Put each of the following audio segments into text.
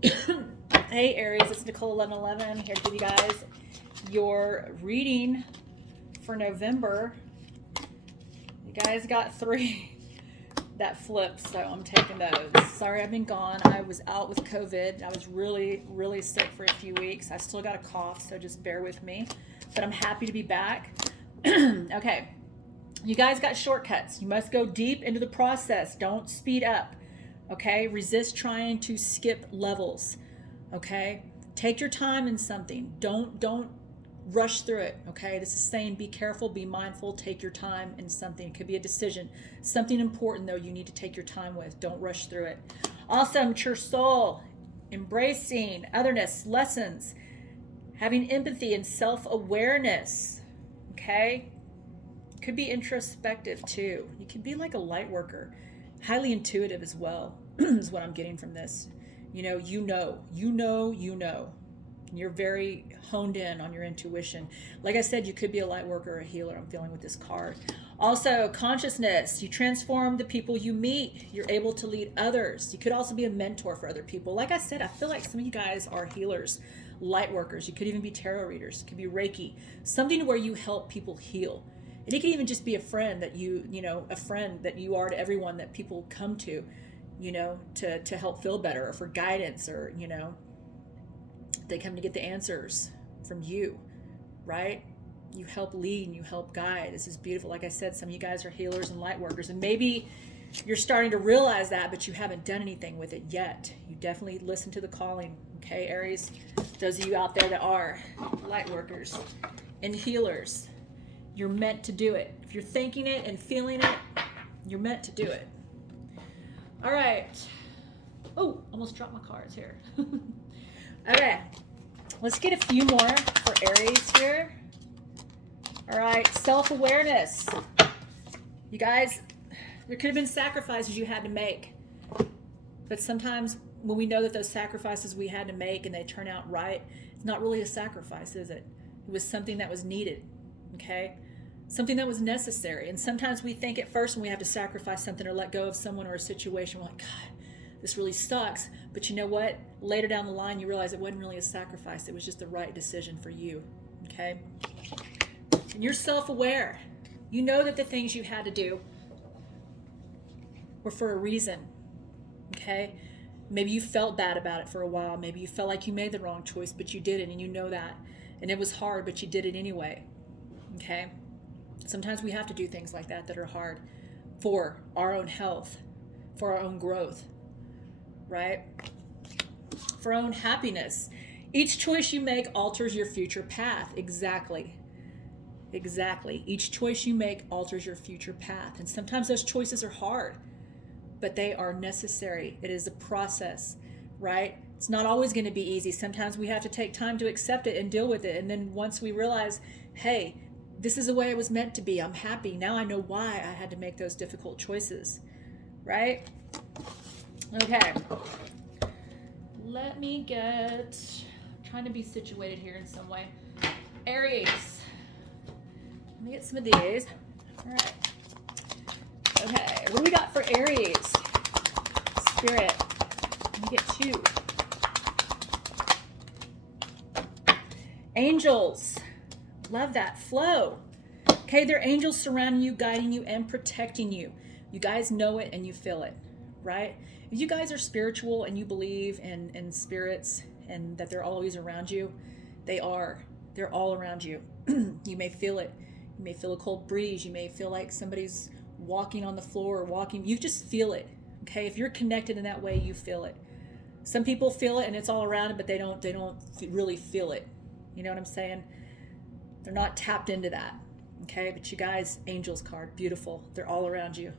Hey Aries, it's Nicole 1111 here to give you guys your reading for November. You guys got 3 that flipped, so I'm taking those. Sorry I've been gone. I was out with COVID. I was really sick for a few weeks. I still got a cough, so just bear with me. But I'm happy to be back. Okay, you guys got shortcuts. You must go deep into the process. Don't speed up. Okay, resist trying to skip levels. Okay, take your time in something. Don't rush through it. Okay, this is saying be careful, be mindful, take your time in something. It could be a decision, something important though you need to take your time with. Don't rush through it. Also, mature soul, embracing otherness, lessons, having empathy and self-awareness. Okay, could be introspective too. You could be like a light worker, highly intuitive as well is what I'm getting from this. You know. You're very honed in on your intuition. Like I said, you could be a light worker or a healer. I'm feeling with this card. Also, consciousness. You transform the people you meet. You're able to lead others. You could also be a mentor for other people. Like I said, I feel like some of you guys are healers, light workers. You could even be tarot readers. It could be Reiki. Something where you help people heal. And it can even just be a friend that a friend that you are to everyone that people come to, to help feel better or for guidance or, they come to get the answers from you, right? You help lead and you help guide. This is beautiful. Like I said, some of you guys are healers and light workers, and maybe you're starting to realize that, but you haven't done anything with it yet. You definitely listen to the calling, okay, Aries? Those of you out there that are light workers and healers, you're meant to do it. If you're thinking it and feeling it, you're meant to do it. All right. Oh, almost dropped my cards here. Okay, let's get a few more for Aries here. All right, self-awareness. You guys, there could have been sacrifices you had to make. But sometimes when we know that those sacrifices we had to make and they turn out right, it's not really a sacrifice, is it? It was something that was needed, okay? Something that was necessary. And sometimes we think at first when we have to sacrifice something or let go of someone or a situation, we're like, God, this really sucks. But you know what? Later down the line, you realize it wasn't really a sacrifice. It was just the right decision for you, okay? And you're self-aware. You know that the things you had to do were for a reason, okay? Maybe you felt bad about it for a while. Maybe you felt like you made the wrong choice, but you didn't, and you know that. And it was hard, but you did it anyway, okay? Sometimes we have to do things like that are hard for our own health, for our own growth, right? For our own happiness. Each choice you make alters your future path. Exactly. Each choice you make alters your future path. And sometimes those choices are hard, but they are necessary. It is a process, right? It's not always going to be easy. Sometimes we have to take time to accept it and deal with it. And then once we realize, hey, this is the way it was meant to be. I'm happy. Now I know why I had to make those difficult choices, right? Okay. Let me I'm trying to be situated here in some way. Aries. Let me get some of these. All right. Okay. What do we got for Aries? Spirit. Let me get 2. Angels. Love that flow. Okay, they're angels surrounding you, guiding you, and protecting you. You guys know it and you feel it, right? If you guys are spiritual and you believe in spirits and that they're always around you, they are. They're all around you. You may feel it. You may feel a cold breeze. You may feel like somebody's walking on the floor or walking. You just feel it, okay? If you're connected in that way, you feel it. Some people feel it and it's all around them, but they don't really feel it. You know what I'm saying? They're not tapped into that, okay? But you guys, Angels card, beautiful. They're all around you.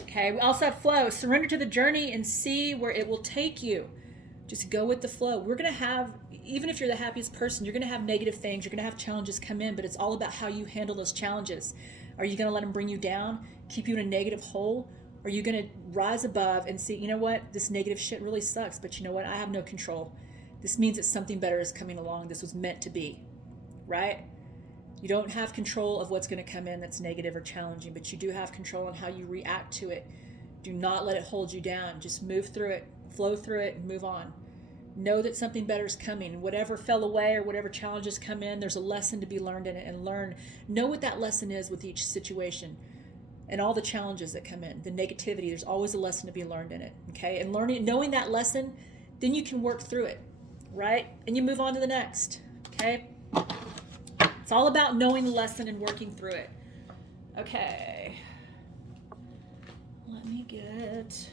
Okay, we also have flow. Surrender to the journey and see where it will take you. Just go with the flow. We're going to have, even if you're the happiest person, you're going to have negative things. You're going to have challenges come in, but it's all about how you handle those challenges. Are you going to let them bring you down, keep you in a negative hole? Or are you going to rise above and see, you know what, this negative shit really sucks, but you know what, I have no control. This means that something better is coming along. This was meant to be, right? You don't have control of what's going to come in that's negative or challenging, but you do have control on how you react to it. Do not let it hold you down. Just move through it, flow through it, and move on. Know that something better is coming. Whatever fell away or whatever challenges come in, there's a lesson to be learned in it, and know what that lesson is with each situation and all the challenges that come in. The negativity, there's always a lesson to be learned in it. Okay. And knowing that lesson, then you can work through it, right? And you move on to the next. Okay. It's all about knowing the lesson and working through it. Okay. Let me get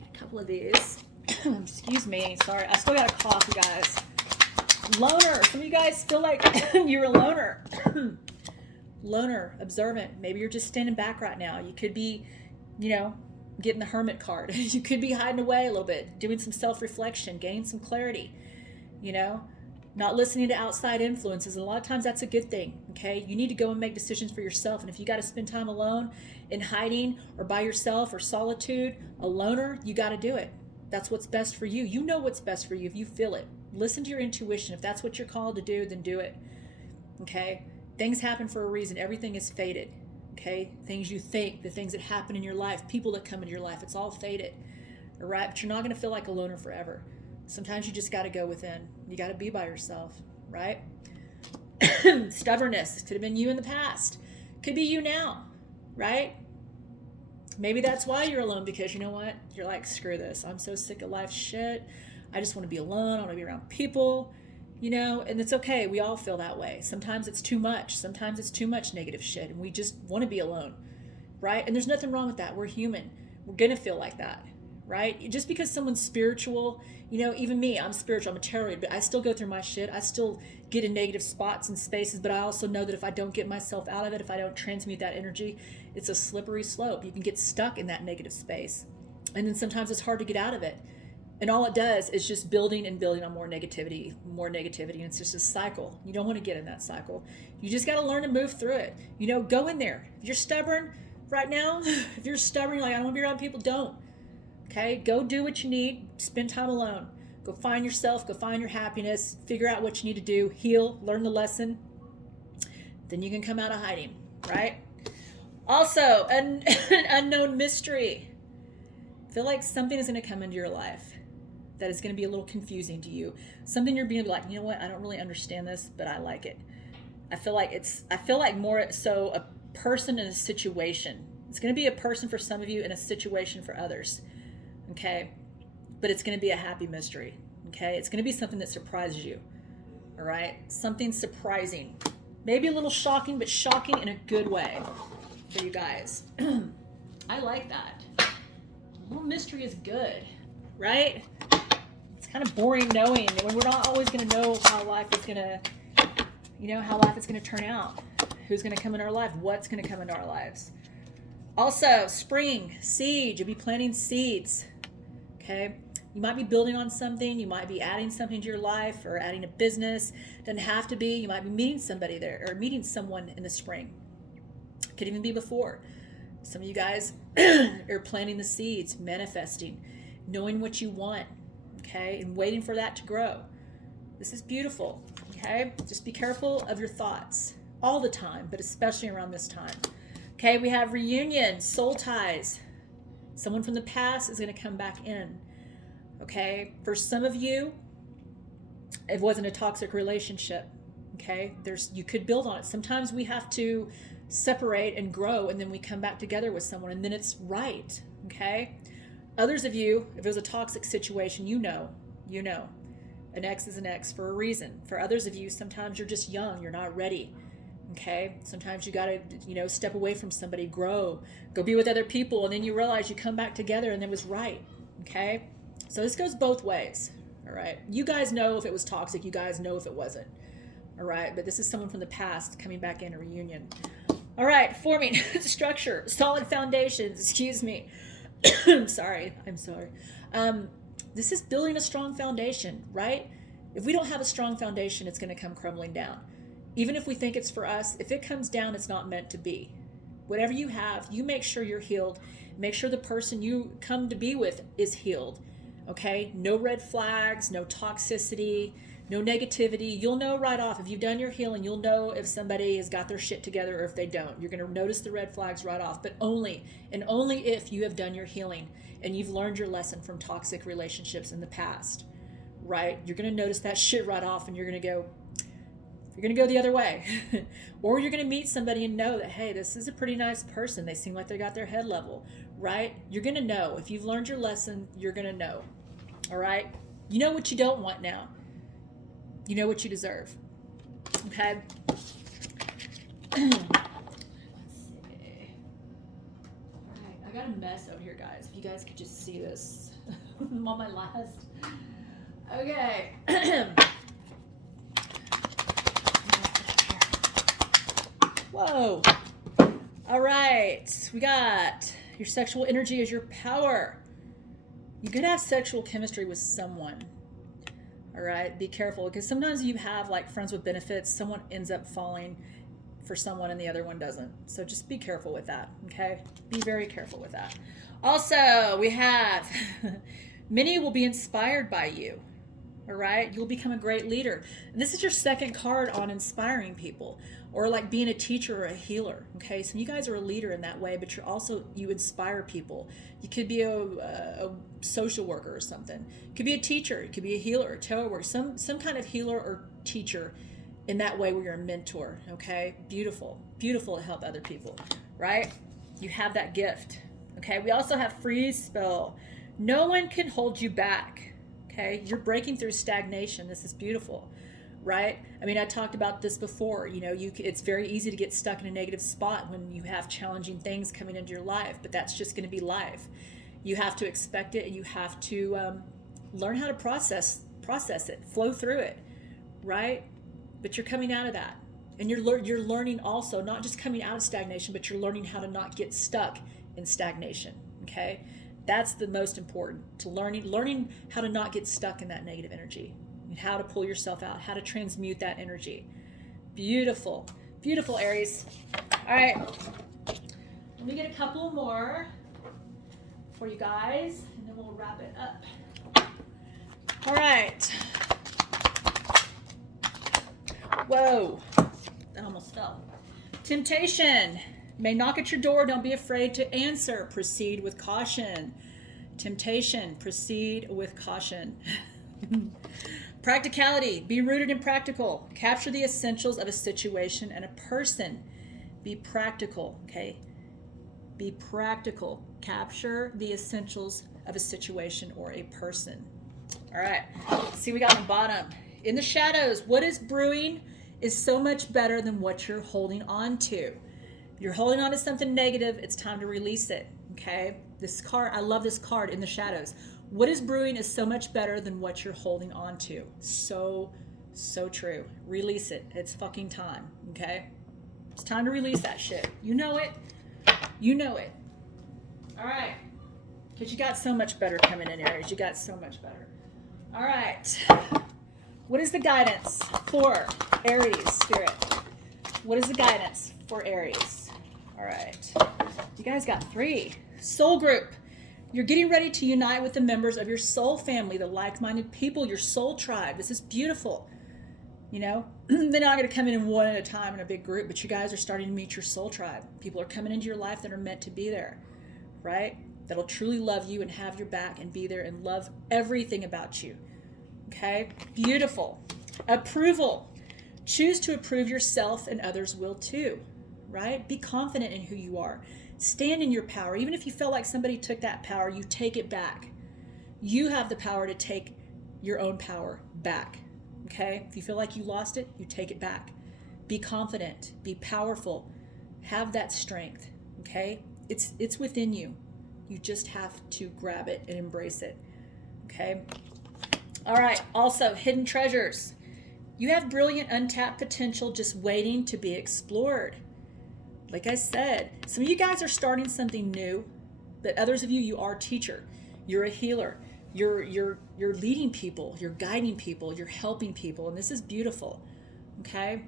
a couple of these. Excuse me. Sorry. I still got a cough, you guys. Loner. Some of you guys feel like you're a loner. Loner, observant. Maybe you're just standing back right now. You could be, getting the hermit card. You could be hiding away a little bit, doing some self-reflection, gaining some clarity, not listening to outside influences. And a lot of times that's a good thing. Okay. You need to go and make decisions for yourself. And if you got to spend time alone in hiding or by yourself or solitude, a loner, you got to do it. That's what's best for you. You know what's best for you if you feel it. Listen to your intuition. If that's what you're called to do, then do it. Okay. Things happen for a reason. Everything is fated. Okay. Things you think, the things that happen in your life, people that come into your life, it's all fated. All right. But you're not going to feel like a loner forever. Sometimes you just got to go within. You got to be by yourself, right? Stubbornness. This could have been you in the past. Could be you now, right? Maybe that's why you're alone, because you know what? You're like, screw this. I'm so sick of life shit. I just want to be alone. I want to be around people, and it's okay. We all feel that way. Sometimes it's too much. Sometimes it's too much negative shit, and we just want to be alone, right? And there's nothing wrong with that. We're human. We're going to feel like that. Right? Just because someone's spiritual, even me, I'm spiritual, I'm a tarot, but I still go through my shit. I still get in negative spots and spaces, but I also know that if I don't get myself out of it, if I don't transmute that energy, it's a slippery slope. You can get stuck in that negative space. And then sometimes it's hard to get out of it. And all it does is just building and building on more negativity. And it's just a cycle. You don't want to get in that cycle. You just got to learn to move through it. Go in there. If you're stubborn right now, if you're stubborn, you're like, I don't want to be around people, don't. Okay, go do what you need. Spend time alone. Go find yourself. Go find your happiness. Figure out what you need to do. Heal. Learn the lesson. Then you can come out of hiding, right? Also, an unknown mystery. Feel like something is going to come into your life that is going to be a little confusing to you. Something you're being like, you know what? I don't really understand this, but I like it. I feel like more so a person in a situation. It's going to be a person for some of you and a situation for others. Okay, but it's going to be a happy mystery. Okay, it's going to be something that surprises you. All right, something surprising, maybe a little shocking, but shocking in a good way for you guys. I like that. A little mystery is good, right? It's kind of boring knowing when we're not always going to know how life is going to, turn out. Who's going to come in our life? What's going to come into our lives? Also, spring, seed. You'll be planting seeds. Okay, you might be building on something. You might be adding something to your life or adding a business. Doesn't have to be. You might be meeting somebody there or meeting someone in the spring. Could even be before. Some of you guys are planting the seeds, manifesting, knowing what you want, okay, and waiting for that to grow. This is beautiful, okay? Just be careful of your thoughts all the time, but especially around this time. Okay, we have reunion, soul ties. Someone from the past is going to come back in. Okay, for some of you, it wasn't a toxic relationship. Okay, you could build on it. Sometimes we have to separate and grow, and then we come back together with someone, and then it's right. Okay, others of you, if it was a toxic situation, you know, an ex is an ex for a reason. For others of you, sometimes you're just young, you're not ready. Okay, sometimes you got to, step away from somebody, grow, go be with other people, and then you realize you come back together and it was right. Okay, so this goes both ways. All right, you guys know if it was toxic, you guys know if it wasn't. All right, but this is someone from the past coming back in a reunion. All right, forming structure, solid foundations. Excuse me. I'm sorry. This is building a strong foundation, right? If we don't have a strong foundation, it's going to come crumbling down. Even if we think it's for us, if it comes down, it's not meant to be. Whatever you have, you make sure you're healed. Make sure the person you come to be with is healed. Okay? No red flags, no toxicity, no negativity. You'll know right off. If you've done your healing, you'll know if somebody has got their shit together or if they don't. You're going to notice the red flags right off, but only if you have done your healing and you've learned your lesson from toxic relationships in the past. right? You're going to notice that shit right off, and you're going to go the other way. Or you're going to meet somebody and know that, hey, this is a pretty nice person. They seem like they got their head level, right? You're going to know. If you've learned your lesson, you're going to know. All right? You know what you don't want now. You know what you deserve. Okay? Let's see. All right. I got a mess over here, guys. If you guys could just see this. I'm on my last. Okay. Whoa. All right. We got your sexual energy is your power. You could have sexual chemistry with someone. All right. Be careful, because sometimes you have like friends with benefits. Someone ends up falling for someone and the other one doesn't. So just be careful with that. Okay. Be very careful with that. Also, we have many will be inspired by you. All right. You'll become a great leader. And this is your second card on inspiring people, or like being a teacher or a healer. Okay. So you guys are a leader in that way, but you inspire people. You could be a social worker or something. You could be a teacher. You could be a healer, a tarot worker, some kind of healer or teacher in that way, where you're a mentor. Okay. Beautiful, beautiful to help other people, right? You have that gift. Okay. We also have freeze spell. No one can hold you back. Okay, you're breaking through stagnation. This is beautiful, right? I mean, I talked about this before. You know, it's very easy to get stuck in a negative spot when you have challenging things coming into your life, but that's just going to be life. You have to expect it, and you have to learn how to process it, flow through it, right? But you're coming out of that, and you're learning also, not just coming out of stagnation, but you're learning how to not get stuck in stagnation. Okay. That's the most important, to learning how to not get stuck in that negative energy, and how to pull yourself out, how to transmute that energy. Beautiful, beautiful, Aries. All right, let me get a couple more for you guys, and then we'll wrap it up. All right. Whoa, that almost fell. Temptation may knock at your door. Don't be afraid to answer. Proceed with caution. Temptation. Proceed with caution. Practicality. Be rooted and practical. Capture the essentials of a situation and a person. Be practical. Okay. Be practical. Capture the essentials of a situation or a person. All right. Let's see, we got on the bottom. In the shadows, what is brewing is so much better than what you're holding on to. You're holding on to something negative, it's time to release it. Okay. This card, I love this card, in the shadows. What is brewing is so much better than what you're holding on to. So true. Release it. It's fucking time. Okay. It's time to release that shit. You know it. You know it. All right. Because you got so much better coming in, Aries. You got so much better. All right. What is the guidance for Aries, Spirit? What is the guidance for Aries? All right. You guys got 3. Soul group. You're getting ready to unite with the members of your soul family, the like-minded people, your soul tribe. This is beautiful. You know, they're not going to come in one at a time in a big group, but you guys are starting to meet your soul tribe. People are coming into your life that are meant to be there, right? That'll truly love you and have your back and be there and love everything about you. Okay? Beautiful. Approval. Choose to approve yourself, and others will too, right? Be confident in who you are. Stand in your power. Even if you feel like somebody took that power, you take it back. You have the power to take your own power back, okay? If you feel like you lost it, you take it back. Be confident. Be powerful. Have that strength, okay? It's within you. You just have to grab it and embrace it, okay? All right, also, hidden treasures. You have brilliant untapped potential just waiting to be explored. Like I said, some of you guys are starting something new, but others of you, you are a teacher. You're a healer. You're leading people. You're guiding people. You're helping people, and this is beautiful. Okay?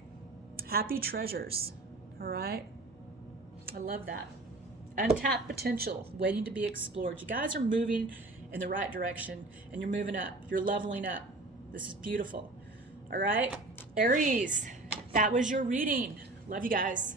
Happy treasures. All right? I love that. Untapped potential waiting to be explored. You guys are moving in the right direction, and you're moving up. You're leveling up. This is beautiful. All right? Aries, that was your reading. Love you guys.